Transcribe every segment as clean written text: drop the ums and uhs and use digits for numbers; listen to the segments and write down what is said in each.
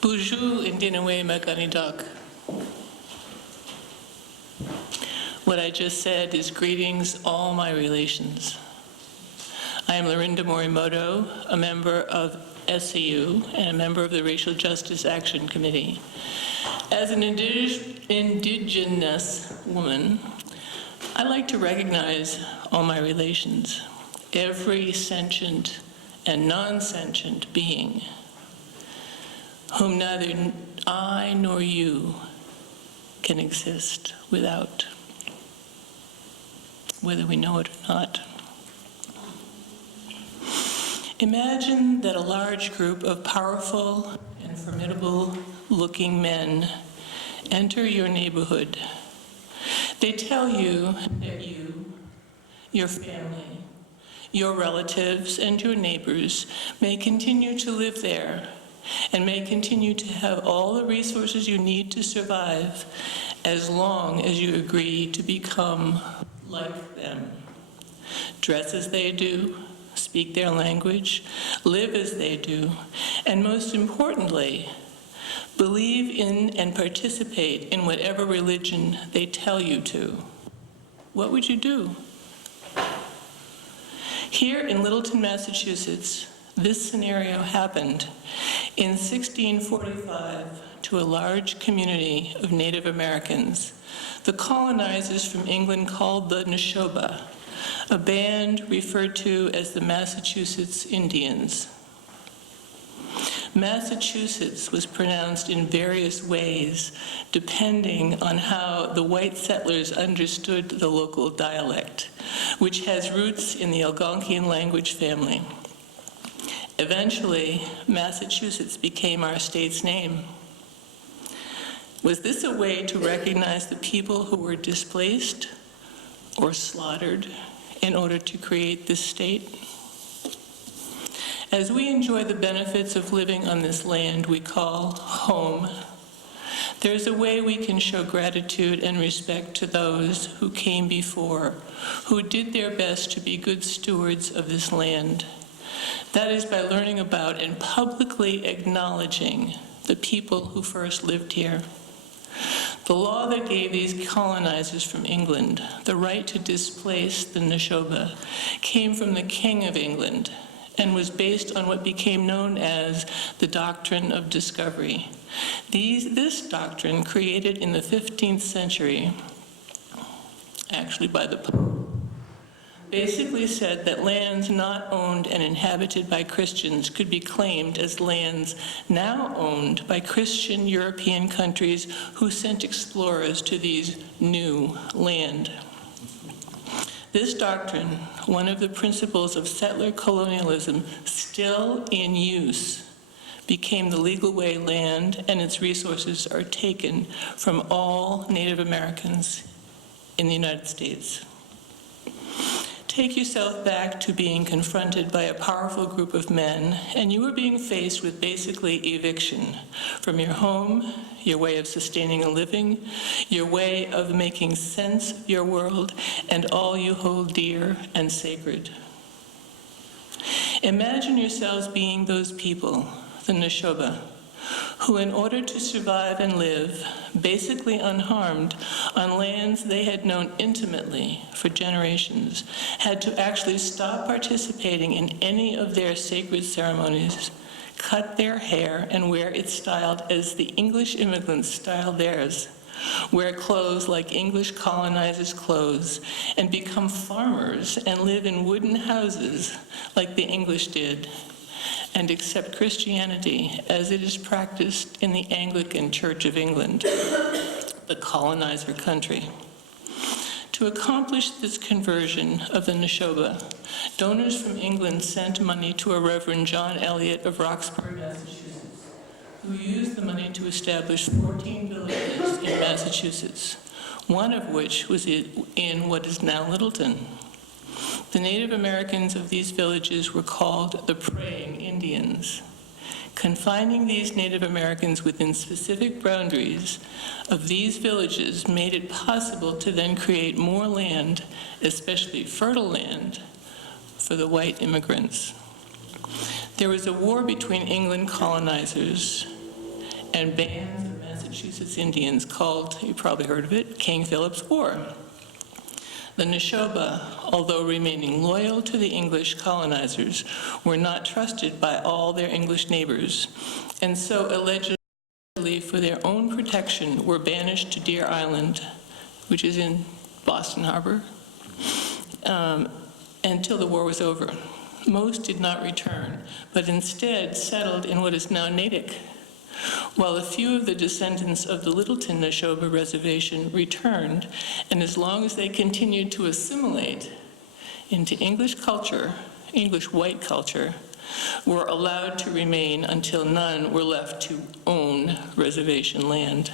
Bonjour Indinawe Makanidak. What I just said is greetings, all my relations. I am Lorinda Morimoto, a member of SCU and a member of the Racial Justice Action Committee. As an indigenous woman, I like to recognize all my relations, every sentient and non-sentient being, whom neither I nor you can exist without, whether we know it or not. Imagine that a large group of powerful and formidable-looking men enter your neighborhood. They tell you that you, your family, your relatives, and your neighbors may continue to live there and may continue to have all the resources you need to survive as long as you agree to become like them. Dress as they do, speak their language, live as they do, and most importantly, believe in and participate in whatever religion they tell you to. What would you do? Here in Littleton, Massachusetts, this scenario happened in 1645 to a large community of Native Americans. The colonizers from England called the Neshoba, a band referred to as the Massachusetts Indians. Massachusetts was pronounced in various ways depending on how the white settlers understood the local dialect, which has roots in the Algonquian language family. Eventually, Massachusetts became our state's name. Was this a way to recognize the people who were displaced or slaughtered in order to create this state? As we enjoy the benefits of living on this land we call home, there's a way we can show gratitude and respect to those who came before, who did their best to be good stewards of this land. That is by learning about and publicly acknowledging the people who first lived here. The law that gave these colonizers from England the right to displace the Neshoba came from the King of England and was based on what became known as the doctrine of discovery. This doctrine, created in the 15th century, actually by the Pope, basically said that lands not owned and inhabited by Christians could be claimed as lands now owned by Christian European countries who sent explorers to these new land. This doctrine, one of the principles of settler colonialism still in use, became the legal way land and its resources are taken from all Native Americans in the United States. Take yourself back to being confronted by a powerful group of men, and you were being faced with basically eviction from your home, your way of sustaining a living, your way of making sense of your world, and all you hold dear and sacred. Imagine yourselves being those people, the Neshoba, who in order to survive and live, basically unharmed, on lands they had known intimately for generations, had to actually stop participating in any of their sacred ceremonies, cut their hair, and wear it styled as the English immigrants styled theirs, wear clothes like English colonizers' clothes, and become farmers and live in wooden houses like the English did, and accept Christianity as it is practiced in the Anglican Church of England, the colonizer country. To accomplish this conversion of the Neshoba, donors from England sent money to a Reverend John Eliot of Roxbury, Massachusetts, who used the money to establish 14 villages in Massachusetts, one of which was in what is now Littleton. The Native Americans of these villages were called the Praying Indians. Confining these Native Americans within specific boundaries of these villages made it possible to then create more land, especially fertile land, for the white immigrants. There was a war between England colonizers and bands of Massachusetts Indians called, you probably heard of it, King Philip's War. The Neshoba, although remaining loyal to the English colonizers, were not trusted by all their English neighbors, and so allegedly for their own protection were banished to Deer Island, which is in Boston Harbor, until the war was over. Most did not return, but instead settled in what is now Natick, while a few of the descendants of the Littleton Neshoba Reservation returned, and as long as they continued to assimilate into English culture, English white culture, were allowed to remain until none were left to own reservation land.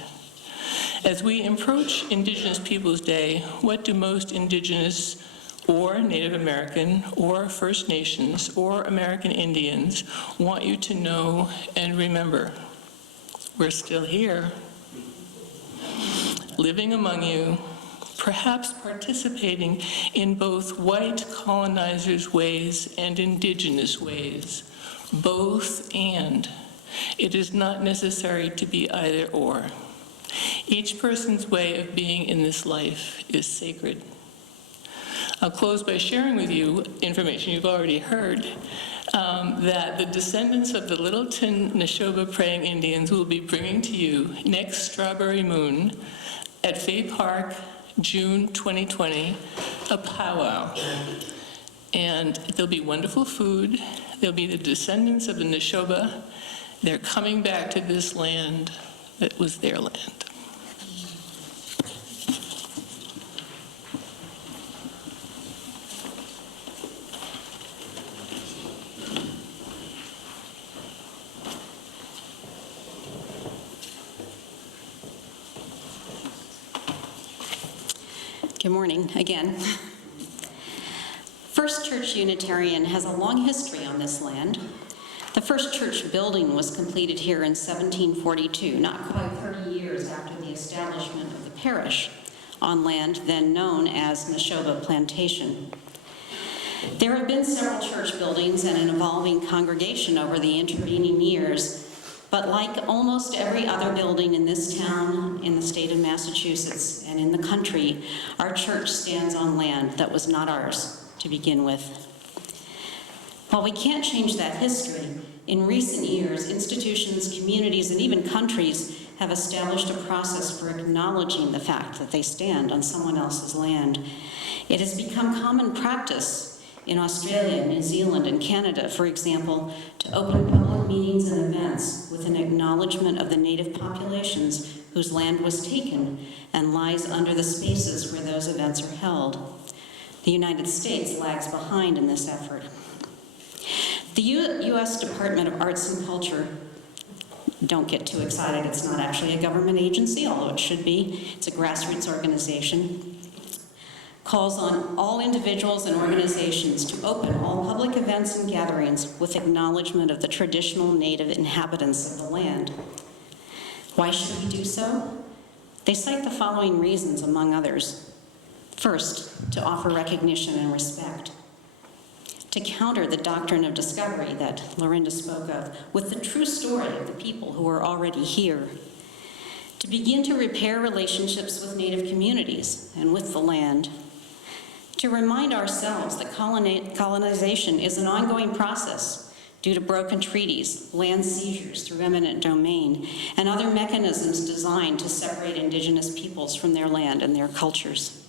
As we approach Indigenous Peoples Day, what do most Indigenous or Native American or First Nations or American Indians want you to know and remember? We're still here, living among you, perhaps participating in both white colonizers' ways and indigenous ways, both and. It is not necessary to be either or. Each person's way of being in this life is sacred. I'll close by sharing with you information you've already heard, that the descendants of the Littleton Neshoba praying Indians will be bringing to you next Strawberry Moon at Fay Park, June 2020, a powwow. And there'll be wonderful food. There'll be the descendants of the Neshoba. They're coming back to this land that was their land. Good morning again. First Church Unitarian has a long history on this land. The first church building was completed here in 1742, not quite 30 years after the establishment of the parish, on land then known as Neshoba Plantation. There have been several church buildings and an evolving congregation over the intervening years, but like almost every other building in this town, in the state of Massachusetts, and in the country, our church stands on land that was not ours to begin with. While we can't change that history, in recent years, institutions, communities, and even countries have established a process for acknowledging the fact that they stand on someone else's land. It has become common practice in Australia, New Zealand, and Canada, for example, to open public meetings and events with an acknowledgement of the native populations whose land was taken and lies under the spaces where those events are held. The United States lags behind in this effort. The U.S. Department of Arts and Culture, don't get too excited, it's not actually a government agency, although it should be. It's a grassroots organization. Calls on all individuals and organizations to open all public events and gatherings with acknowledgement of the traditional native inhabitants of the land. Why should we do so? They cite the following reasons, among others. First, to offer recognition and respect. To counter the doctrine of discovery that Lorinda spoke of with the true story of the people who are already here. To begin to repair relationships with Native communities and with the land. To remind ourselves that colonization is an ongoing process due to broken treaties, land seizures through eminent domain, and other mechanisms designed to separate Indigenous peoples from their land and their cultures.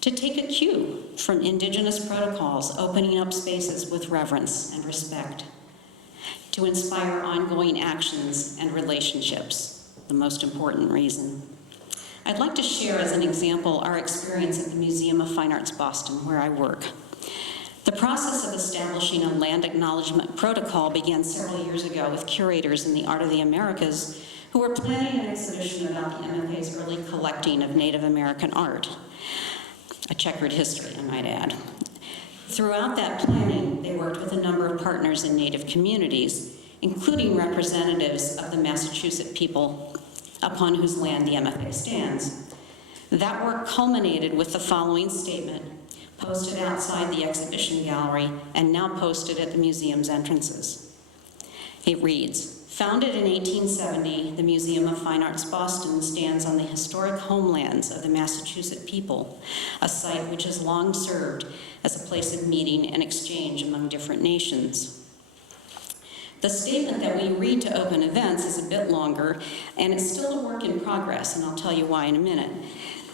To take a cue from Indigenous protocols, opening up spaces with reverence and respect. To inspire ongoing actions and relationships, the most important reason. I'd like to share as an example our experience at the Museum of Fine Arts Boston, where I work. The process of establishing a land acknowledgement protocol began several years ago with curators in the Art of the Americas who were planning an exhibition about the MFA's early collecting of Native American art. A checkered history, I might add. Throughout that planning, they worked with a number of partners in Native communities, including representatives of the Massachusetts people upon whose land the MFA stands. That work culminated with the following statement posted outside the exhibition gallery, and now posted at the museum's entrances. It reads, "Founded in 1870, the Museum of Fine Arts Boston stands on the historic homelands of the Massachusetts people, a site which has long served as a place of meeting and exchange among different nations." The statement that we read to open events is a bit longer, and it's still a work in progress, and I'll tell you why in a minute.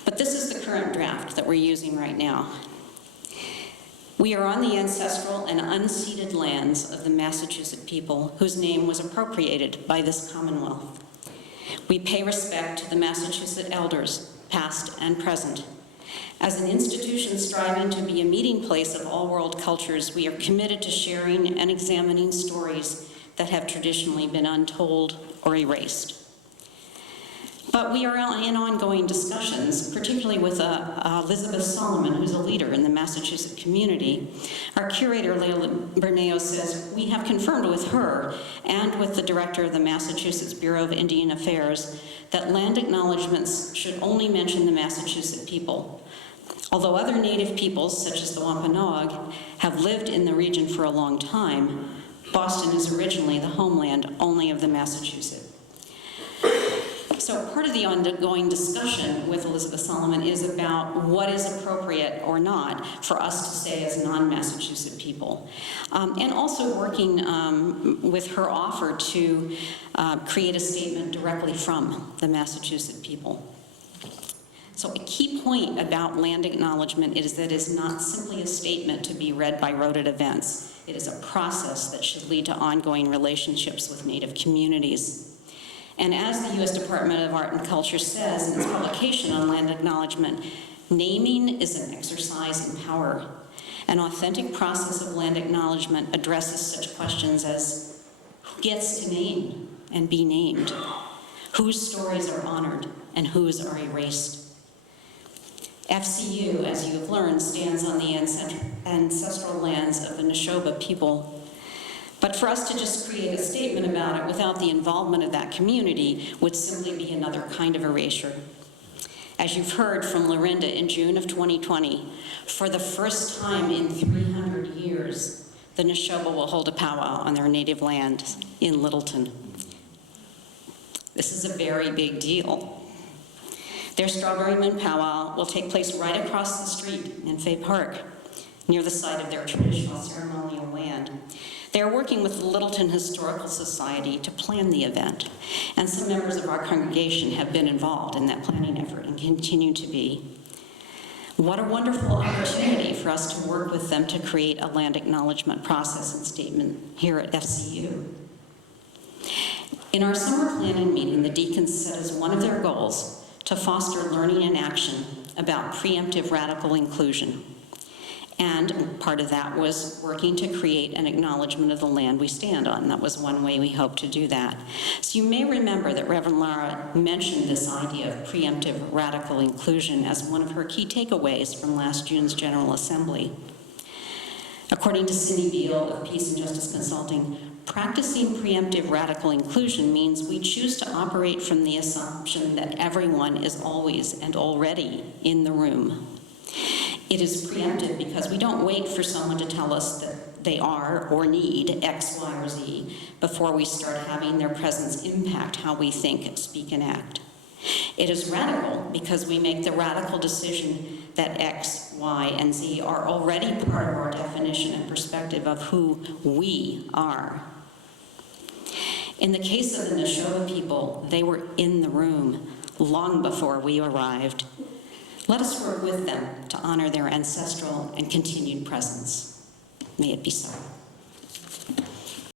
But this is the current draft that we're using right now. "We are on the ancestral and unceded lands of the Massachusetts people whose name was appropriated by this Commonwealth. We pay respect to the Massachusetts elders, past and present. As an institution striving to be a meeting place of all world cultures, we are committed to sharing and examining stories that have traditionally been untold or erased." But we are in ongoing discussions, particularly with Elizabeth Solomon, who's a leader in the Massachusetts community. Our curator, Leila Berneo, says, "We have confirmed with her and with the director of the Massachusetts Bureau of Indian Affairs that land acknowledgements should only mention the Massachusetts people. Although other native peoples, such as the Wampanoag, have lived in the region for a long time, Boston is originally the homeland only of the Massachusetts." So part of the ongoing discussion with Elizabeth Solomon is about what is appropriate or not for us to say as non-Massachusetts people. And also working with her offer to create a statement directly from the Massachusetts people. So a key point about land acknowledgement is that it is not simply a statement to be read by rote at events. It is a process that should lead to ongoing relationships with Native communities. And as the U.S. Department of Art and Culture says in its publication on land acknowledgement, naming is an exercise in power. An authentic process of land acknowledgement addresses such questions as who gets to name and be named, whose stories are honored and whose are erased. FCU, as you have learned, stands on the ancestral lands of the Neshoba people. But for us to just create a statement about it without the involvement of that community would simply be another kind of erasure. As you've heard from Lorinda in June of 2020, for the first time in 300 years, the Neshoba will hold a powwow on their native land in Littleton. This is a very big deal. Their Strawberry Moon powwow will take place right across the street in Fay Park, near the site of their traditional ceremonial land. They are working with the Littleton Historical Society to plan the event, and some members of our congregation have been involved in that planning effort and continue to be. What a wonderful opportunity for us to work with them to create a land acknowledgement process and statement here at FCU. In our summer planning meeting, the deacons set as one of their goals to foster learning and action about preemptive radical inclusion. And part of that was working to create an acknowledgement of the land we stand on. That was one way we hoped to do that. So you may remember that Reverend Lara mentioned this idea of preemptive radical inclusion as one of her key takeaways from last June's General Assembly. According to Cindy Beal of Peace and Justice Consulting, practicing preemptive radical inclusion means we choose to operate from the assumption that everyone is always and already in the room. It is preemptive because we don't wait for someone to tell us that they are or need X, Y, or Z before we start having their presence impact how we think, speak, and act. It is radical because we make the radical decision that X, Y, and Z are already part of our definition and perspective of who we are. In the case of the Neshoba people, they were in the room long before we arrived. Let us work with them to honor their ancestral and continued presence. May it be so.